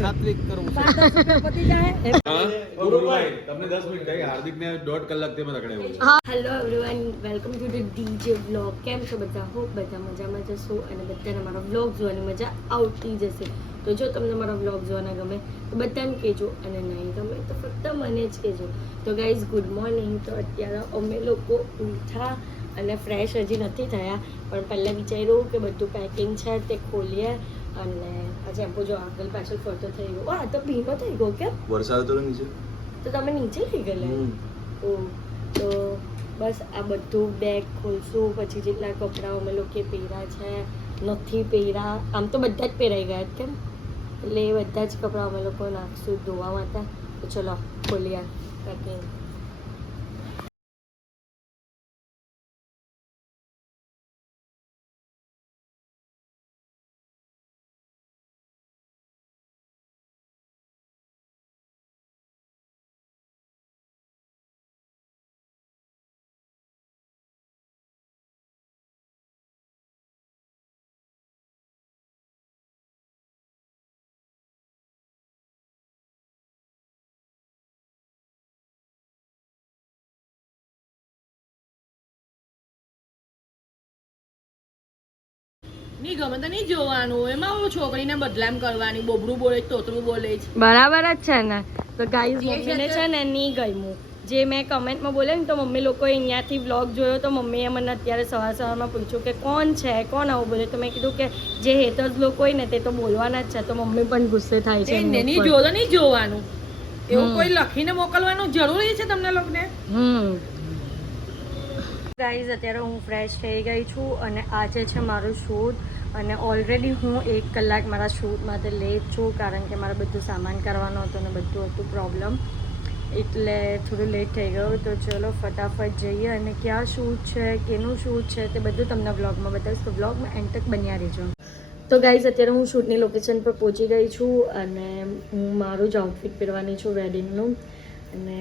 સાત્વિક કરવું છે. પતી જાય ગુરુભાઈ તમને 10 મિનિટ કહી હાર્દિકને 1.5 કલાક થી મેં રખડાવ્યો છે. હા hello everyone welcome to the DJ vlog. કેમ છો બધા? હોપ બધા મજામાં જશો અને બધાને મારો વ્લોગ જોવાની મજા આવતી જશે. તો જો તમને મારો વ્લોગ જોવાના ગમે તો બધાને કહેજો અને નહીં ગમે તો ફક્ત મને જ કહેજો. તો ગાઈઝ ગુડ મોર્નિંગ. તો અત્યારે અમે લોકો ઉઠા અને ફ્રેશ હજી નથી થયા, પણ પહેલાં વિચાર્યું કે બધું પેકિંગ છે તે ખોલીએ. અને આજે એમ જો આગળ પાછળ ફરતો થઈ ગયો. આ તો ભીનો થઈ ગયો. કેમ? વરસાદ તો નીચે તો તમે નીચે લઈ ગયેલા? ઓ તો બસ આ બધું બેગ ખોલશું, પછી જેટલા કપડાં અમે લોકો પહેર્યા છે નથી પહેર્યા, આમ તો બધા જ પહેરાઈ ગયા કેમ, એટલે એ બધા જ કપડાં અમે લોકો નાખશું ધોવા માટે. તો ચલો ખોલીએ પેકિંગ. નહીં ગમે તો નહીં જોવાનું, એમાં હું છોકરીને બદલામ કરવાની, બોબડું બોલે તોતરું બોલે છે. બરાબર જ છે ને. તો ગાઈઝ મમ્મીને છે ને નહીં ગમ્યું જે મેં કમેન્ટમાં બોલે ને, તો મમ્મી લોકોએ અહીંયાથી વ્લોગ જોયો તો મમ્મીએ મને અત્યારે સવારમાં પૂછ્યું કે કોણ છે, કોણ આવું બોલે. તો મેં કીધું કે જે હેટર્સ લોકો હોય ને તે તો બોલવાના જ છે. તો મમ્મી પણ ગુસ્સે થાય છે. નહીં જો તો નહીં જોવાનું, એવું કોઈ લખીને મોકલવાનું જરૂરી છે તમને લોકોને. ગાઈઝ અત્યારે હું ફ્રેશ થઈ ગઈ છું અને આજે છે મારું શૂટ. અને ઓલરેડી હું 1 કલાક મારા શૂટ માટે લેટ છું, કારણ કે મારે બધું સામાન કરવાનું હતું ને બધું હતું પ્રોબ્લેમ, એટલે થોડું લેટ થઈ ગયું. તો ચલો ફટાફટ જઈએ અને ક્યાં શૂટ છે, કેનું શૂટ છે તે બધું તમને બ્લોગમાં બતાવીશ. તો બ્લોગમાં એન્ડ તક બન્યા રહેજો. તો ગાઈઝ અત્યારે હું શૂટની લોકેશન પર પહોંચી ગઈ છું અને હું મારું જ આઉટફિટ પહેરવાની છું વેડિંગનું, અને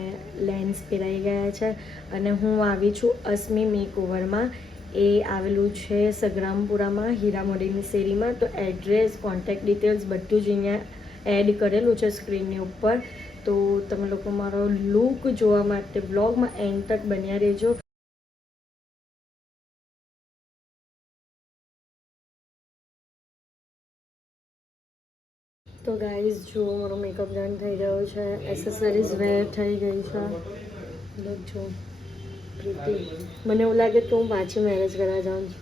લેન્સ પહેરાઈ ગયા છે. અને હું આવી છું અસ્મી મેકઓવરમાં. એ આવેલું છે સગ્રામપુરામાં હીરામોડીની શેરીમાં. તો એડ્રેસ, કોન્ટેક્ટ ડિટેલ્સ બધું જ અહીંયા એડ કરેલું છે સ્ક્રીનની ઉપર. તો તમે લોકો મારો લુક જોવા માટે વ્લોગમાં એન્ડ તક બન્યા રહેજો. તો ગાઈઝ જો મારો મેકઅપ ડન થઈ ગયો છે, એસેસરીઝ વેર થઈ ગઈ છે. જો પ્રીતિ, મને એવું લાગે કે હું પાછી મેરેજ કરવા જાઉં છું.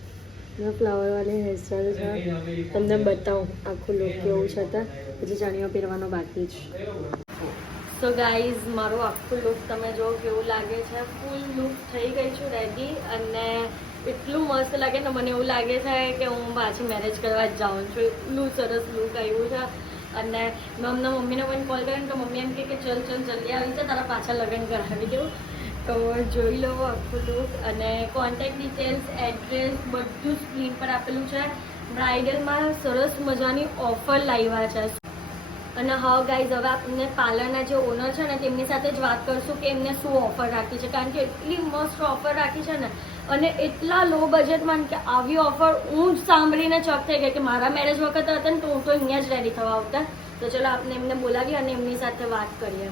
મેં ફ્લાવરવાળી હેરસ્ટાઈલ છે, તમને બતાવું આખું લુક કેવું છે. ત્યાં પછી ચણિયો પહેરવાનો બાકી છે. સો ગાઈઝ મારું આખું લુક તમે જો કેવું લાગે છે. ફૂલ લુક થઈ ગઈ છું રેડી, અને એટલું મસ્ત લાગે ને, મને એવું લાગે છે કે હું પાછી મેરેજ કરવા જ જાઉં છું. એટલું સરસ લુક આવ્યું છે. અને મેં અમને મમ્મીને પણ કોલ કર્યો તો મમ્મી એમ કે ચલ જલ્દી આવી છે, તારા પાછા લગ્ન કરાવી દેવું. તો જોઈ લો આખું લુક, અને કોન્ટેક્ટ ડિટેલ્સ, એડ્રેસ બધું સ્ક્રીન પર આપેલું છે. બ્રાઇડલમાં સરસ મજાની ઓફર લાવ્યા છે. અને હા ગાઈઝ, હવે આપણને પાર્લરના જે ઓનર છે ને તેમની સાથે જ વાત કરશું કે એમને શું ઓફર રાખી છે, કારણ કે એટલી મસ્ત ઓફર રાખી છે ને, અને એટલા લો બજેટમાં કે આવી ઓફર હું જ સાંભળીને ચોક થઈ ગઈ કે મારા મેરેજ વખતે હતા ને તો હું તો અહીંયા જ રેડી થવા આવતા. તો ચલો આપણે એમને બોલાવીએ અને એમની સાથે વાત કરીએ.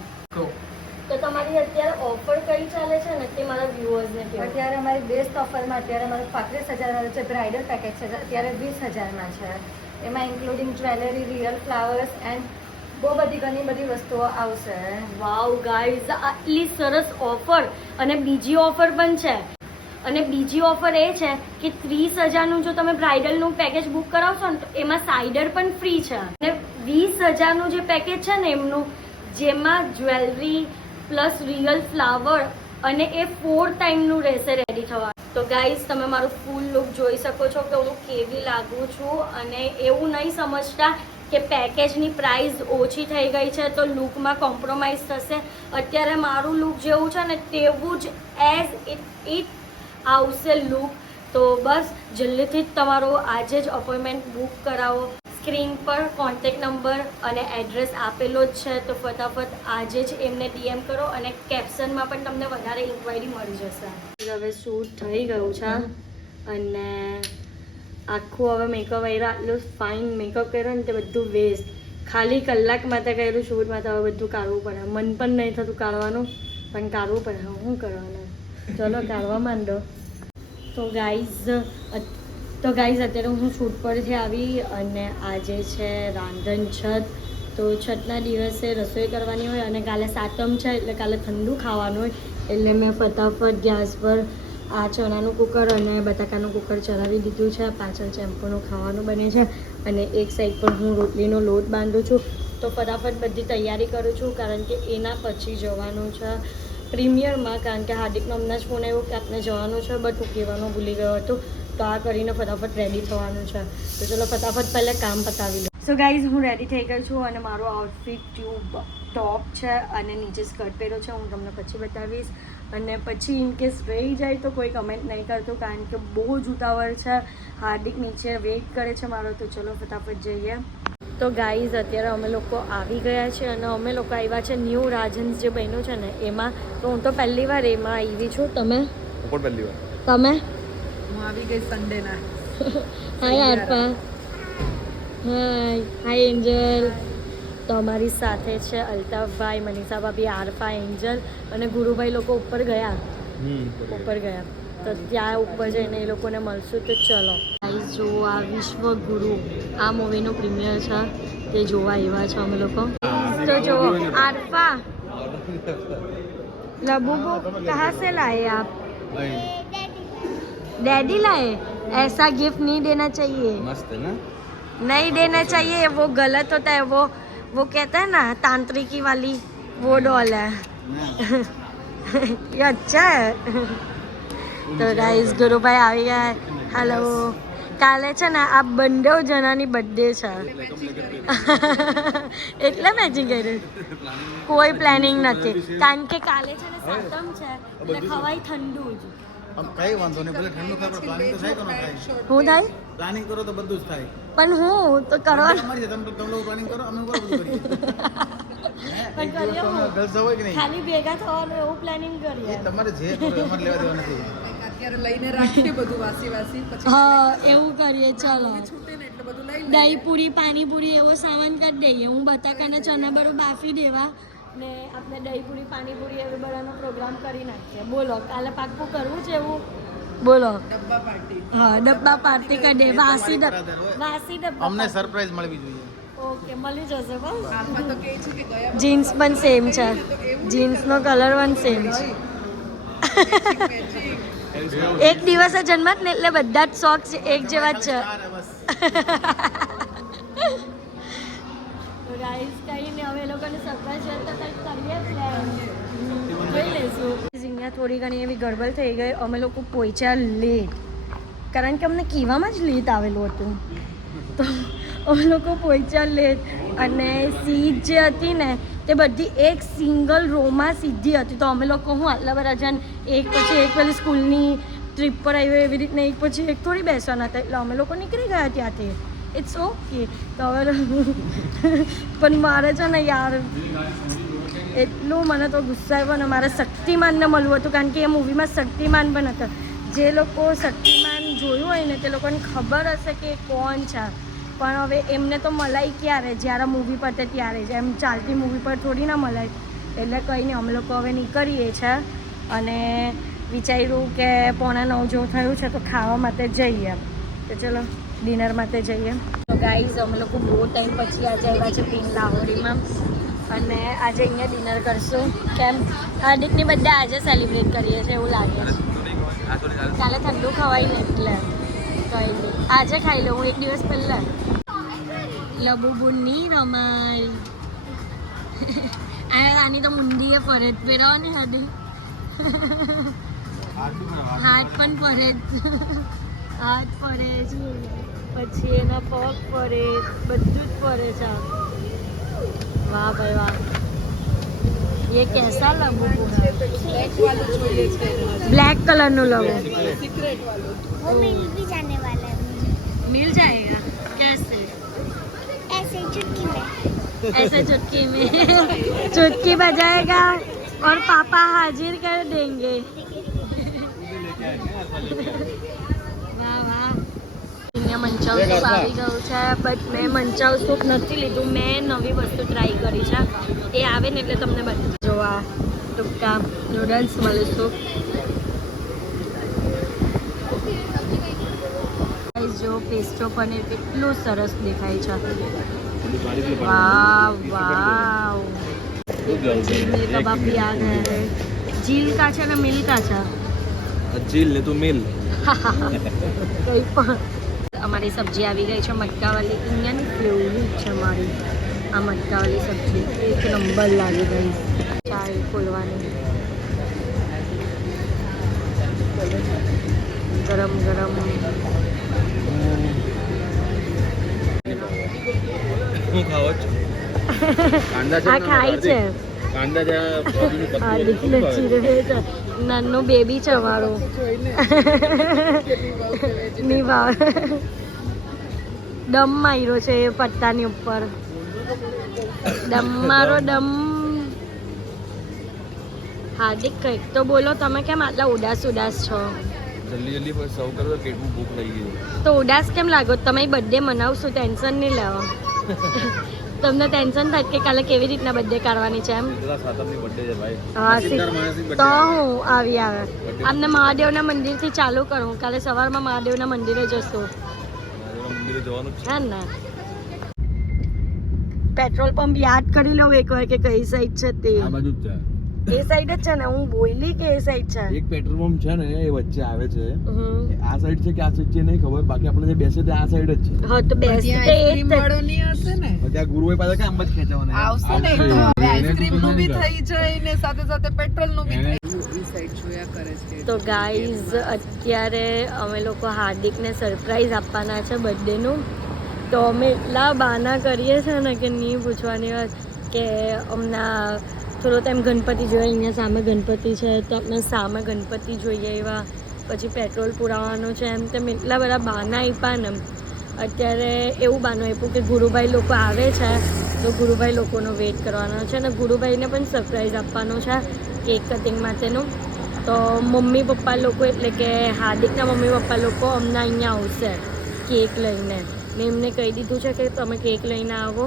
તો તમારી અત્યારે ઓફર કઈ ચાલે છે ને તે મારા વ્યુઅર્સને કહો. અત્યારે અમારી બેસ્ટ ઓફરમાં અત્યારે અમારું 35,000 છે બ્રાઇડલ પેકેજ છે, અત્યારે 20,000માં છે. એમાં including jewellery, real flowers and બહુ બધી ઘણી બધી વસ્તુઓ આવશે. વાવ ગાઈઝ, આટલી સરસ ઓફર. અને બીજી ઓફર પણ છે. અને બીજી ઓફર એ છે કે 30,000નું જો તમે બ્રાઇડલનું પેકેજ બુક કરાવશો ને તો એમાં સાઇડર પણ ફ્રી છે. અને 20,000નું જે પેકેજ છે ને એમનું, જેમાં જ્વેલરી પ્લસ રિયલ ફ્લાવર, અને એ 4 ટાઈમનું રહેશે રેડી થવા. તો ગાઈઝ તમે મારું ફૂલ લુક જોઈ શકો છો કે હું કેવી લાગું છું. અને એવું નહીં સમજતા કે પેકેજની પ્રાઇસ ઓછી થઈ ગઈ છે તો લુકમાં કોમ્પ્રોમાઇઝ થશે. અત્યારે મારું લુક જેવું છે ને તેવું જ એઝ ઇટ આવશે લુક. તો બસ જલ્દીથી જ તમારો આજે જ અપોઇન્ટમેન્ટ બુક કરાવો. સ્ક્રીન પર કોન્ટેક્ટ નંબર અને એડ્રેસ આપેલો જ છે. તો ફટાફટ આજે જ એમને ડીએમ કરો, અને કેપ્શનમાં પણ તમને વધારે ઇન્ક્વાયરી મળી જશે. હવે શૂટ થઈ ગયું છે અને આખું હવે મેકઅપ આવ્યા, આટલું ફાઇન મેકઅપ કર્યો ને તે બધું વેસ્ટ. ખાલી કલાક માટે કર્યું શૂટ માટે હવે બધું કાઢવું પડે મન પણ નહીં થતું કાઢવાનું પણ કાઢવું પડે હવે શું કરવાના ચલો કાઢવા માંડો તો ગાઈઝ અત્યારે હું શૂટ પરથી આવી અને આજે છે રાંધણ છઠ તો છઠના દિવસે રસોઈ કરવાની હોય અને કાલે સાતમ છે એટલે કાલે ઠંડુ ખાવાનું હોય એટલે મેં ફટાફટ ગેસ પર આ ચણાનું કુકર અને બટાકાનું કુકર ચડાવી દીધું છે પાછળ ચેમ્પોનું ખાવાનું બને છે અને એક સાઈડ પર હું રોટલીનો લોટ બાંધું છું તો ફટાફટ બધી તૈયારી કરું છું કારણ કે એના પછી જવાનું છે પ્રીમિયરમાં કારણ કે હાર્દિકનો હમણાં જ ફોન આવ્યો કે આપણે જવાનું છે બટ હું કહેવાનું ભૂલી ગયો હતો તો આ કરીને ફટાફટ રેડી થવાનું છે તો ચલો ફટાફટ પહેલાં કામ પતાવી લો સો ગાઈઝ હું રેડી થઈ ગઈ છું અને મારો આઉટફિટ ટ્યુબ ટોપ છે અને નીચે સ્કર્ટ પહેર્યો છે હું તમને પછી બતાવીશ અને પછી ઇન કેસ રહી જાય તો કોઈ કમેન્ટ નહીં કરતું કારણ કે બહુ જ ઉતાવળ છે હાર્દિક નીચે વેઇટ કરે છે મારો તો ચલો ફટાફટ જઈએ તો ગાઈઝ અત્યારે અમે લોકો આવી ગયા છે અને અમે લોકો આવ્યા છે ન્યૂ રાજન્સ જે બન્યું છે ને એમાં તો હું તો પહેલી વાર એમાં આવી છું તમે તમે હું આવી ગઈ સન્ડેના હાય આરપા હાય એન્જલ તો અમારી સાથે છે અલ્તાફભાઈ મનીષા ભાભી આરફા એન્જલ અને ગુરુભાઈ લોકો ઉપર ગયા તો ત્યાં ઉપર જઈને એ લોકોને મળશું તો ચલો ગાઈઝ જો આ વિશ્વગુરુ આ મૂવીનું પ્રીમિયર છે તે જોવા આવ્યા છે અમે લોકો તો જો આરફા लबूबू कहाँ से लाए आप डैडी लाए ऐसा गिफ्ट नहीं देना चाहिए मस्त है ना नहीं देना चाहिए वो गलत होता है वो कहता है ना तांत्रिकी वाली वो डॉल है ये अच्छा है તો ગાઈઝ ગુરુભાઈ આવી ગયા હેલો કાલે છે ને આ બંને જણાની બર્થડે છે એટલે મેચિંગ કર્યું કોઈ પ્લાનિંગ નથી કારણ કે કાલે છે ને સાતમ છે એટલે ખવાય ઠંડુ જ કઈ વાંધો નહીં ભલે ઠંડુ ખાય પણ પ્લાનિંગ તો થાય કે ન થાય શું થાય પ્લાનિંગ કરો તો બધું જ થાય પણ હું તો કરવાનું અમારી છે તમે લોકો પ્લાનિંગ કરો અમે બધું કરીએ પણ કરીએ હું ગર્લ્સ હોય કે નહીં ખાલી ભેગા થવાનું એવું પ્લાનિંગ કરીએ તમારે જે કરો અમારે લેવા દેવા નથી અત્યારે લઈને રાખીએ બધું વાસી પછી હા એવું કરીએ ચાલો છૂટે ને એટલે બધું લઈ દહીં પૂરી પાણીપુરી એવો સામાન કરી દઈએ હું બટાકાના ચણા બરો બાફી દેવા ને આપણે દહીં પૂરી પાણીપુરી એવો બધાનો પ્રોગ્રામ કરી નાખીએ બોલો કાલે પાક્કું કરવું છે એવું બોલો ડબ્બા પાર્ટી હા ડબ્બા પાર્ટી કરી દે વાસી ડબ્બા અમને સરપ્રાઈઝ મળવી જોઈએ ઓકે મળી જશે બસ આમાં તો કહે છે કે ગયા જીન્સ પણ સેમ છે જીન્સનો કલર પણ સેમ છે એક દિવસે જન્મત ને એટલે બધા જ શોખ છે એક જેવા જ છે ગાઈસ કઈ ને હવે લોકોને સરપ્રાઈઝ છે તો કંઈક કરીએ પ્લાન જોઈ લઈશું અહીંયા થોડી ઘણી એવી ગડબડ થઈ ગઈ અમે લોકો પહોંચ્યા લેટ કારણ કે અમને કીવામાં જ લેટ આવેલું હતું તો અમે લોકો પહોંચ્યા લેટ અને સીટ જે હતી ને તે બધી એક સિંગલ રોમાં સીધી હતી તો અમે લોકો હું આટલા બધા જણ એક પછી એક પેલી સ્કૂલની ટ્રીપ પર આવ્યો એવી રીતના એક પછી એક થોડી બેસવાના હતા એટલે અમે લોકો નીકળી ગયા ત્યાંથી ઇટ્સ ઓકે તો હવે પણ મારે છે ને યાર એટલું મને તો ગુસ્સો આવ્યો ને મારે શક્તિમાનને મળવું હતું કારણ કે એ મૂવીમાં શક્તિમાન પણ હતા જે લોકો શક્તિમાન જોયું હોય ને તે લોકોને ખબર હશે કે કોણ છે પણ હવે એમને તો મલાઈ ક્યારે જ્યારે મૂવી પતે ત્યારે જ એમ ચાલતી મૂવી પર થોડી ના મલાય એટલે કંઈ નહીં અમે લોકો હવે નીકળીએ છીએ અને વિચાર્યું કે 8:45 જેવું થયું છે તો ખાવા માટે જઈએ તો ચલો ડિનર માટે જઈએ તો ગાઈઝ અમે લોકો બહુ ટાઈમ પછી આજે આવ્યા છે પિન લાહોરીમાં અને આજે અહીંયા ડિનર કરશું કેમ હાર્દિકની બર્થડે આજે સેલિબ્રેટ કરીએ છીએ એવું લાગે છે કાલે ઠંડુ ખવાય ને એટલે કંઈ નહીં આજે ખાઈ લઉં એક દિવસ પહેલાં લબુબુની રમાય આની તો મુંડીએ ફરે જ પહેરાવો ને હાડી હાથ પણ ફરે જ હાથ ફરે જ પછી એના પગ ફરે બધું જ ફરે છે વાહ ભાઈ વાહ ये कैसा लबुबु है બ્લેક વાળું જોઈએ છે ब्लैक कलर નું લબુ સિક્રેટ વાળું वो मिल भी जाने वाला है मुझे मिल जाएगा कैसे ऐसे चुटकी में ऐसे चुटकी में चुटकी बजाएगा और पापा हाजिर कर देंगे वाह वाह અહીંયા મંચાવ સૂપ આવી ગયું છે બટ મેં મંચાવ સૂપ નથી લીધું મેં નવી વસ્તુ ટ્રાય કરી છે એ આવે ને એટલે તમને બતાવું જો આ ટુક્કા નૂડલ્સ વાળું સૂપ જો પેસ્ટ્રો પનીર કેટલું સરસ દેખાય છે વાવ વાવ झील कबाब भी आ गए हैं झील का છે ને મિલ કા છે જીલ ને તું મિલ કઈ પણ અમારી સબ્જી આવી ગઈ છે મટકાવાળી અહીંયાની ફેવરિટ છે મારી આ મટકાવાળી સબ્જી એક નંબર લાગી ગઈ ચાય ખોલવાની ગરમ ગરમ હું ખાવો છું કાંદા છે આ ખાય છે કાંદા છે આ દીકરી ચીરે છે નાનો બેબી છે અમારો ની ભાવ દમ માર્યો છે એ પટ્ટાની ઉપર દમ મારો દમ હાર્દિક કંઈક તો બોલો તમે કેમ આટલા ઉદાસ ઉદાસ છો જલ્દી જલ્દી પર સર્વ કરો કેટલું ભૂખ લાગી ગયું તો ઉદાસ કેમ લાગો તમે બર્થડે મનાવશું ટેન્શન નહીં લેવો તમને ટેન્શન થાય કે કાલે કેવી રીતના બર્થડે કરવાની છે એમ પેલા સાતમની બર્થડે છે ભાઈ હા નસીબદાર માણસની birthday તો છે. હું આવી આવે આમને મહાદેવના મંદિરથી ચાલુ કરું કાલે સવારમાં મહાદેવના મંદિરે જશું મહાદેવના મંદિરે જવાનું જ છે. હા ને પેટ્રોલ પંપ યાદ કરી લઉં એકવાર કે કઈ સાઈડ છે તે આ બાજુ જ છે એ સાઈડ જ છે ને હું બોલી કે એ સાઈડ છે એક પેટ્રોલ પંપ છે ને એ વચ્ચે આવે છે હમ. આ સાઈડ છે કે આ સાઈડ છે નહીં ખબર બાકી આપણે જે બેસે તે આ સાઈડ જ છે હા તો બેસ તે એ જ તે. ત્યાં ગુરુભાઈ પાસે કામ જ ખેંચવાના આવશે ને આઈસ્ક્રીમ બી થઈ તો ગાઈઝ અત્યારે અમે લોકો હાર્દિકને સરપ્રાઈઝ આપવાના છે બર્થડેનું તો અમે એટલા બહાના કરીએ છીએ ને કે નહીં પૂછવાની વાત કે હમણાં થોડો ટાઈમ ગણપતિ જોઈએ અહીંયા સામે ગણપતિ છે તો આપણે સામે ગણપતિ જોઈએ એવા પછી પેટ્રોલ પુરાવાનું છે એમ તેમ એટલા બધા બહાના આપ્યા ને અત્યારે એવું બહાનું આપ્યું કે ગુરુભાઈ લોકો આવે છે તો ગુરુભાઈ લોકોનો વેઇટ કરવાનો છે અને ગુરુભાઈને પણ સરપ્રાઈઝ આપવાનો છે કેક કટિંગ માટેનું તો મમ્મી પપ્પા લોકો એટલે કે હાર્દિકના મમ્મી પપ્પા લોકો હમણાં અહીંયા આવશે કેક લઈને મેં એમને કહી દીધું છે કે તમે કેક લઈને આવો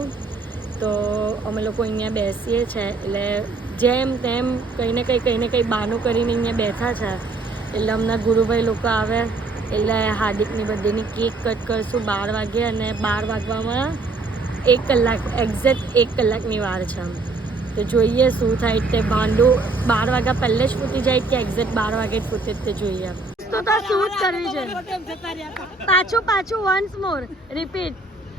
તો અમે લોકો અહીંયા બેસીએ છીએ એટલે જેમ તેમ કંઈ ને કંઈ બહાનું કરીને અહીંયા બેઠા છે એટલે હમણાં ગુરુભાઈ લોકો આવે એટલે હાર્દિકની બર્થડેની કેક કટ કરશું 12 વાગે અને 12 વાગવામાં 1 કલાક એક્ઝેક્ટ 1 કલાકની વાર છે તો જોઈએ શું થાય તે ભાંડું 12 વાગ્યા પહેલે જ ફૂટી જાય કે એક્ઝેક્ટ 12 વાગે જ ફૂટે તે જોઈએ તો શૂટ કરવી છે પાછું વન્સ મોર રિપીટ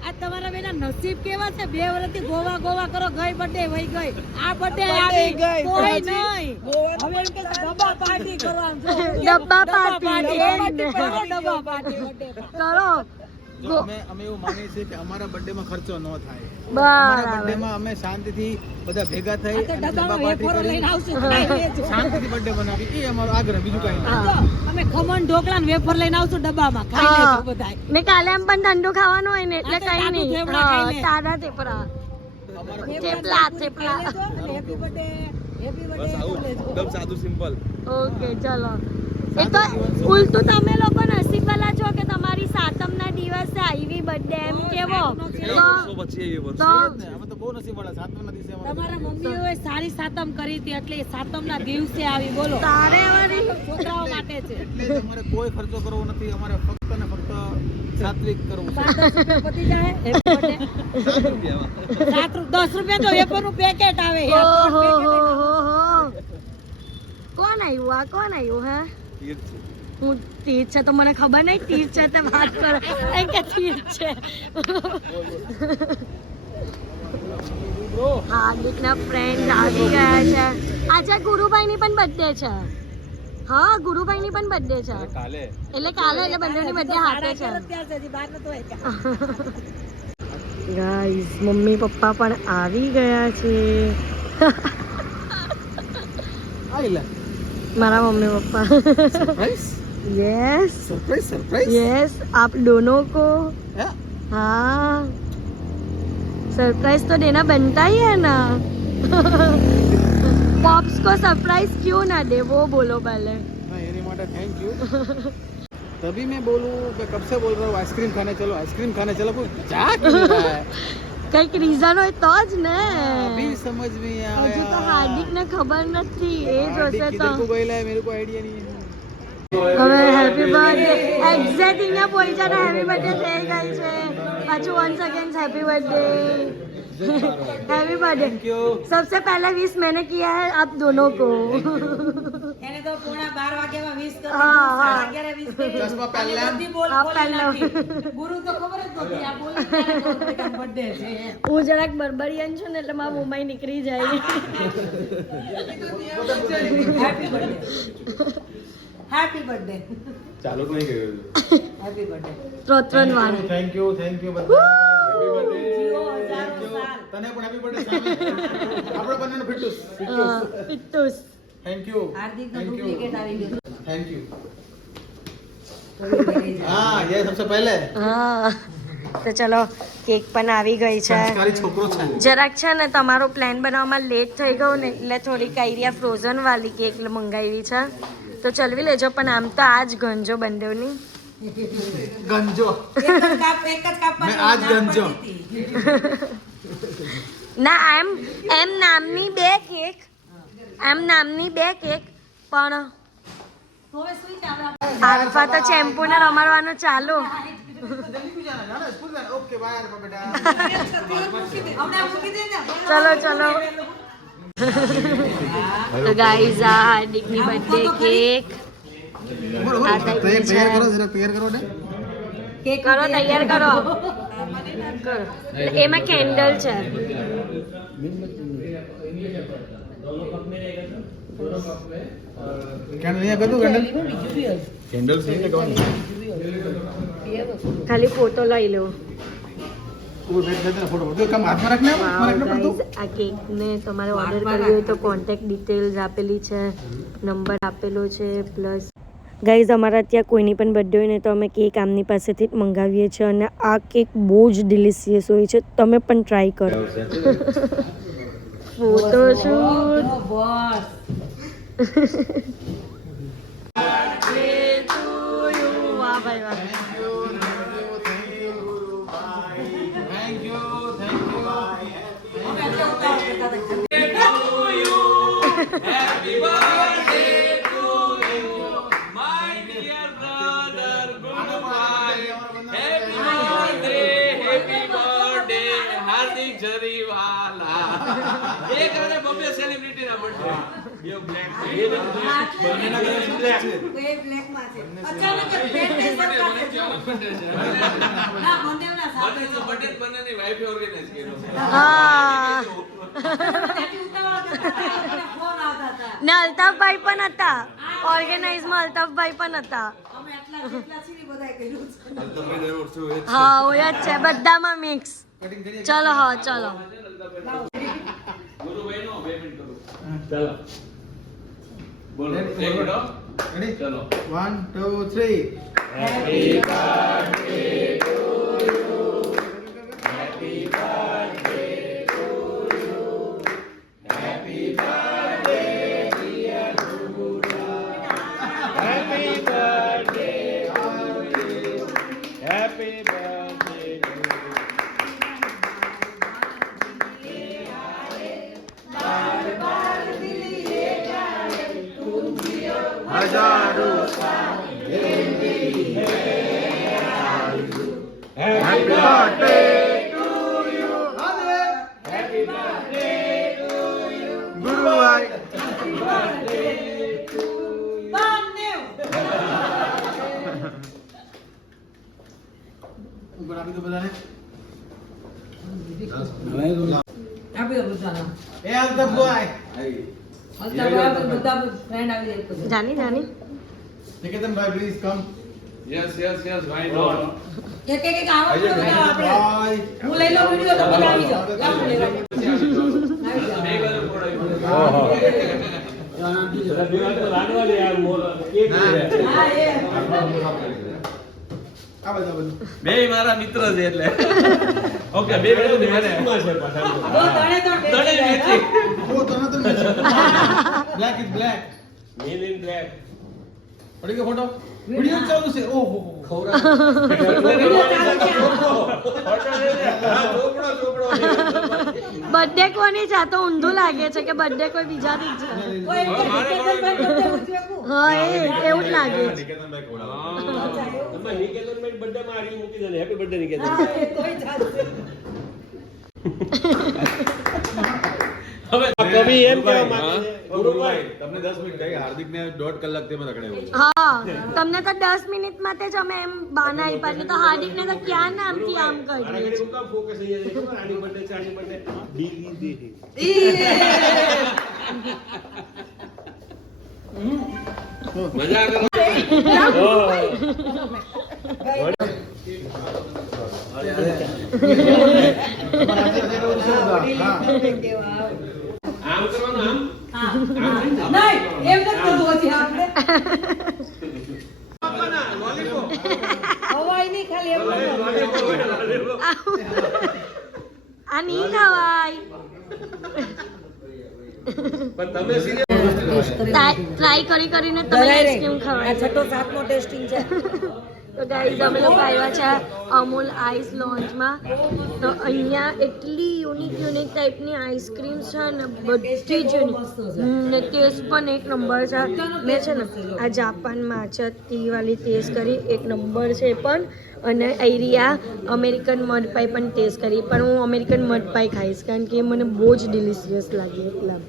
આ તમારા બેના નસીબ કેવા છે 2 વર્ષથી ગોવા કરો ગઈ બર્થડે વહી ગઈ આ બર્થડે આવી ગઈ કોઈ નહીં હવે એમ કે ડબ્બા પાર્ટી કરવાનું છે ડબ્બા પાર્ટી ડબ્બા પાર્ટી કરો અમે એવું માનીએ છીએ કે અમારા બર્થડેમાં ખર્ચો ન થાય અમારા બરાબર બર્થડેમાં અમે શાંતિથી બધા ભેગા થઈ અને ડબ્બામાં ડબ્બા પાર્ટી વેફરો કરી લઈને આવશું ખાઈ લેજો. શાંતિથી બર્થડે બનાવી એ અમારો આગ્રહ બીજું કઈ નહીં આ જો, અમે ખમણ ઢોકળા ને વેફર લઈને આવશું ડબ્બામાં ખાઈ લેજો બધાય ને કાલે એમ પણ ઠંડુ ખાવાનું હોય ને એટલે આ તો કઈ તાજું નહીં થેપલા ખાઈ લે. તાજા થેપલા થેપલા હેપી બર્થડે બસ આવું એકદમ સાદું સિમ્પલ ઓકે ચલો એ તો ઉલટું તમે લોકો નસીબવાલા છો કે તમારી સાતમના દિવસે આવી બર્થડે એમ કેવો વર્ષો પછી એ વર્ષો તો અમે તો બહુ નસીબવાળા સાતમના દિવસે અમારા તમારા મમ્મીઓએ સારી સાતમ કરી હતી એટલે સાતમના દિવસે આવી બોલો તારે વળી છોકરાઓ માટે છે એટલે જ અમારે કોઈ ખર્ચો કરવો નથી અમારે ફક્ત ને ફક્ત સાત્વિક કરવું છે 5-10 રૂપિયા પતી જાય હેપી બર્થડે 10 રૂપિયા તો વેફરનું પેકેટ આવે ઓહો હો કોણ આવ્યું હે હું તીર છે તો મને ખબર નહીં તીર છે તે વાત કરો એમ કે તીર છે હાર્દિકના ફ્રેન્ડ આવી ગયા છે આજે ગુરુભાઈની પણ બર્થડે છે હા ગુરુભાઈની પણ બર્થડે છે કાલે એટલે બંનેની બર્થડે હાથે છે ગાઈસ મમ્મી પપ્પા પણ આવી ગયા છે મારા mummy papa yes surprise yes आप दोनों को हाँ सरप्राइज तो देना बनता ही है ना पॉप्स को सरप्राइज क्यों ना दे वो बोलो पहले એની માટે થેન્ક યુ तभी मैं बोलूं मैं कब से बोल रहा हूँ आइसक्रीम खाने चलो कोई जा क्यों रहा है કઈક રીઝન હોય તો જ ને अभी समझ में नहीं आया હજુ તો હાર્દિક ને ખબર નથી એ જોશે તો किधर को गया है मेरे को आइडिया नहीं है હવે હેપી બર્થડે એક્ઝેક્ટ અહીંયા પહોંચ્યા હેપી બર્થડે થઈ ગઈ છે પાછું once again happy birthday happy birthday सबसे पहले विश मैंने किया है आप दोनों को એને તો પોણા 12 વાગ્યામાં વિશ કરી હા, હા. 11 વિશ કરી ચશ્મા પહેલા. બધી બોલ હા, બોલી પહેલા. નાખી. ગુરુ તો ખબર જ નહોતી આ બોલી ત્યારે ખબર પડી કે બર્થડે છે હું જરાક બરબરિયન છું ને એટલે મારા મોમાઈ નીકળી જાય હેપી બર્થડે ચાલુ જ નહીં કર્યું હેપી બર્થડે ત્રણ વાર थैंक यू બધા હેપી બર્થડે જીવો હજારો સાલ તને પણ હેપી બર્થડે આપણે બંનેનો ફિટુસ પિત્તુસ થેન્ક યુ હાર્દિક નો ડુપ્લિકેટ આવી ગયો थैंक यू हाँ ये सबसे पहले હા તો ચલો કેક પણ આવી ગઈ છે સંસ્કારી છોકરો છે જરાક છે ને તમારો પ્લાન બનાવવામાં લેટ થઈ ગયો ને એટલે થોડીક આઈડિયા ફ્રોઝન વાળી કેક મંગાવી છે તો ચલવી લેજો પણ આમ તો આ જ ગંજો બંધવની गंजो એક જ કાપ મેં આજ ગંજો ના એમ નામની બે કેક પણ હવે સુઈ જાવ આલ્ફા તો ચેમ્પુ ને રમાડવાનું ચાલુ ओके बाय बेटा હમણાં મૂકી દે ને ચલો તો ગાઈઝ આ હાર્દિકની બર્થડે કેક तैयार करो जरा तैयार करो ने કેક કરો તૈયાર કરો એમાં કેન્ડલ છે कैंडल नहीं कर दो कैंडल से क्या कौन ખાલી ફોટો લઈ લો वो बैठ बैठ फोटो दो कम हाथ में रखना है વાવ ગાઈઝ આ કેકને તમારે ઓર્ડર કરવી હોય તો કોન્ટેક્ટ ડિટેલ્સ આપેલી છે નંબર આપેલો છે પ્લસ ગાઈઝ અમારા ત્યાં કોઈની પણ બર્થડે હોય ને તો અમે કેક આમની પાસેથી જ મંગાવીએ છીએ અને આ કેક બહુ જ ડિલિશિયસ હોય છે તમે પણ ટ્રાય કરો ફોટોશૂટ બસ વાહ ભાઈ વાહ थैंक यू हार्दिक जरीवाला एक अरे बॉम्बे सेलिब्रिटी ना बर्थडे ये ब्लैक ये बने ना ब्लैक એ બ્લેક માં છે અચાનક જ બ્લેક ને સબ કાઢે છે ના બંનેના સાથે बने तो बर्थडे बने नहीं वाइफ ऑर्गेनाइज किया હા ત્યાંથી ઉતાવળ કરતા હતા ફોન આવતા હતા ને અલ્તાફભાઈ પણ હતા ઓર્ગેનાઇઝમાં અલ્તાફભાઈ પણ હતા અમે આટલા જેટલા છીએ ને બધાએ કર્યું છે तो मैं जरूर छू હા હોય જ છે બધામાં મિક્સ ચલો હા ચલો गुरु भाई नो 2 मिनट करो चलो बोलो एक मिनट रेडी चलो 1 2 3 happy birthday to you happy birthday to you गुरु भाई ऊपर अभी तो बता रहे આપી દો બધાના ए अल्ताफ भाई અત્યારે બધા ફ્રેન્ડ આવી જાય પછી જાની જાની निकेतन भाई please come yes yes yes भाई नॉट એક એક આવો તો બધા આપણે भाई હું લઈ લઉં વિડિયો તો બધા આવી જાઓ લાવો લેવા આવી જાઓ एक बार फोड़ो હા એ आ बता બે મારા મિત્ર છે એટલે ઓકે બે મિત્ર મને દો તણે તો તણે મેચિંગ वो तो ना black is black man in black પડી ગયો ફોટો વિડિયો ચાલુ છે ઓહો બર્થડે કોની છે? આ તો ઊંધું લાગે છે કે બર્થડે કોઈ બીજાની જ છે. હા એ એવું જ લાગે છે. Happy birthday Niketan. હવે કવિ એમ કહેવા માંગે છે ગુરુભાઈ તમને 10 મિનિટ થઈ હાર્દિકને 1.5 કલાક થી રખડાવ્યો. હા તમને તો 10 મિનિટમાં જ અમે એમ બાના આપ્યા તો હાર્દિકને તો ક્યાં નામથી આમ આના કરીએ ઘડી હું કામ ફોકસ થઈ જાય છે ખબર? આની બર્થડે છે આની બર્થડે ડી મજા કરો. આમ કરવાનું આમ નહીં એમ નથી કરવું હજી આપણે લોલીપોપ હવાઈ નહીં ખાલી એમ આ નહીં ખવાય. પણ તમે સિરિયસ ટ્રાય કરી કરીને તમે આઈસ્ક્રીમ ખવાય. છઠ્ઠો સાતમો ટેસ્ટિંગ છે તો ગાઈઝ અમે લોકો આવ્યા છે અમૂલ આઈસ લોન્ચમાં. તો અહીંયા એટલી યુનિક ટાઈપની આઈસ્ક્રીમ છે ને બધી જ ને ટેસ્ટ પણ એક નંબર છે. મેં છે ને આ જાપાનમાં છે ટીવાળી ટેસ્ટ કરી એક નંબર છે એ પણ. અને એરિયા અમેરિકન મડ પાઈ પણ ટેસ્ટ કરી પણ હું અમેરિકન મડ પાઈ ખાઈશ કારણ કે મને બહુ જ ડિલિશિયસ લાગી એટલા.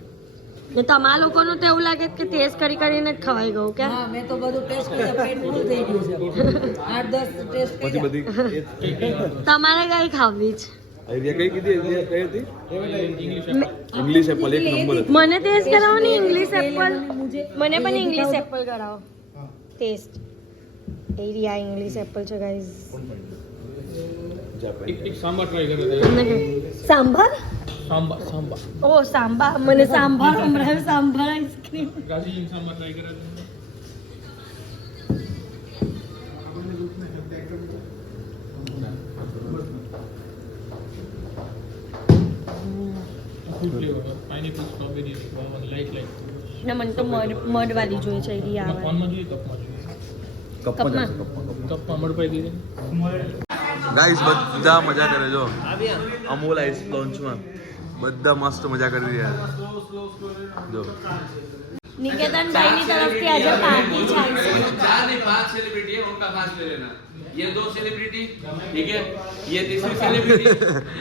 ને તમારા લોકોનું તો એવું લાગે કે ટેસ્ટ કરીને જ ખવાઈ ગયું કે હા મેં તો બધું ટેસ્ટ કર્યા પેટ ફૂલ થઈ ગયું છે 8-10 ટેસ્ટ પછી કર્યા બધી તમારે કઈ ખાવી છે? આઈડિયા કઈ કીધી આઈડિયા કઈ હતી ઇંગ્લિશ એપલ એક નંબર હતી. મને ટેસ્ટ કરાવો ને ઇંગ્લિશ એપલ. મને પણ ઇંગ્લિશ એપલ કરાવો ટેસ્ટ. એરિયા ઇંગ્લિશ એપલ છે ગાઈઝ. એક સાંભાર ટ્રાય કરે સાંભાર સાંભાર સાંભાર ઓ સાંભાર મને સાંભાર હમણાં સાંભાર આઈસ્ક્રીમ. રાજીન સાંભાર ટ્રાય કરે પાઇનેપલ સ્ટ્રોબેરી લાઈટ ને મને તો મડ વાળી જોઈએ છે એરિયા આવે ફોનમાં જોઈએ કપમાં જોઈએ કપમાં. કપમાં મડપાઈ દીધી ગાઈસ બધા મજા કરે જો અમૂલ આઈસ લોન્ચમાં બધા મસ્ત મજા કરી રહ્યા છે જો નિકેતન ભાઈની તરફથી આજે પાર્ટી છે. 4 नहीं 5 सेलिब्रिटी है उनका पास ले लेना. ये 2 सेलिब्रिटी ठीक है ये तीसरी सेलिब्रिटी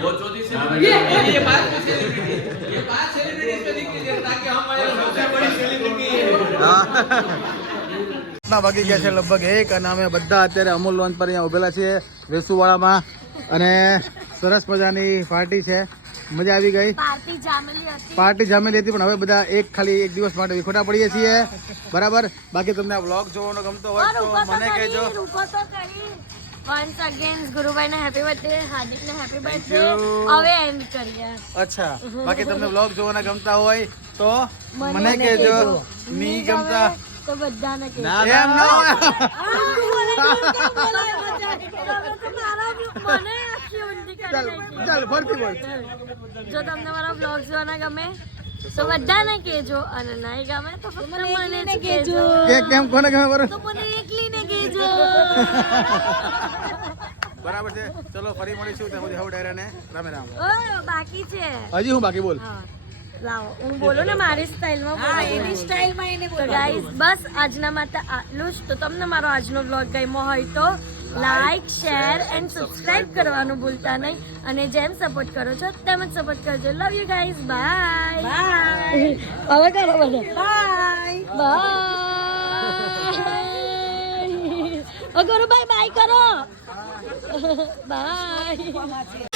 वो चौथी सेलिब्रिटी और ये 5वीं सेलिब्रिटी ये 5 सेलिब्रिटीज पे लिख दीजिए ताकि हम हमारे सबसे बड़ी सेलिब्रिटी ના વાગી ગયા છે લગભગ 1 અને અમે બધા અત્યારે અમૂલ લોન્ચ પર અહીંયા ઉભેલા છીએ વેસુવાળામાં અને સરસ મજાની પાર્ટી છે. મજા આવી ગઈ. પાર્ટી જામેલી હતી પણ હવે બધા ખાલી એક દિવસ માટે વિખોટા પડીએ છીએ બરાબર. બાકી તમને આ વ્લોગ જોવાનો ગમતો હોય તો મને કહેજો. વન્સ અગેન ગુરુભાઈને હેપી બર્થડે, હાર્દિકને હેપી Thank બર્થડે. you. હવે એન્ડ કરીએ. અચ્છા બાકી તમને વ્લોગ જોવાના ગમતા હોય તો મને કહેજો. ની ગમતા તો બધાને કહેજો. એમ ના હોય. ચાલ ફરતી બોલ. જો તમને મારા બ્લોગ જોવાના ગમે તો બધાને કહેજો અને નહીં ગમે તો ફક્ત મને જ કહેજો. કે કેમ કોને ગમે બરાબર તો મને એકલીને કહેજો. બરાબર છે. ચલો ફરી મળીશું ત્યાં સુધી હવે ડાયરાને રામે રામ. ઓ બાકી છે. હજી હું બાકી બોલ. હા લાવો હું બોલું ને મારી સ્ટાઇલમાં. હા એની સ્ટાઇલમાં એને તો ગાઈઝ બસ આજના માટે આટલું જ. તો તમને મારો આજનો બ્લોગ ગમ્યો હોય તો લાઈક શેર એન્ડ સબસ્ક્રાઇબ કરવાનું ભૂલતા નહીં અને જેમ સપોર્ટ કરો છો તેમ જ સપોર્ટ કરજો. Love you guys. બાય હવે કરો બધા બાય કરો. બાય કરો બાય.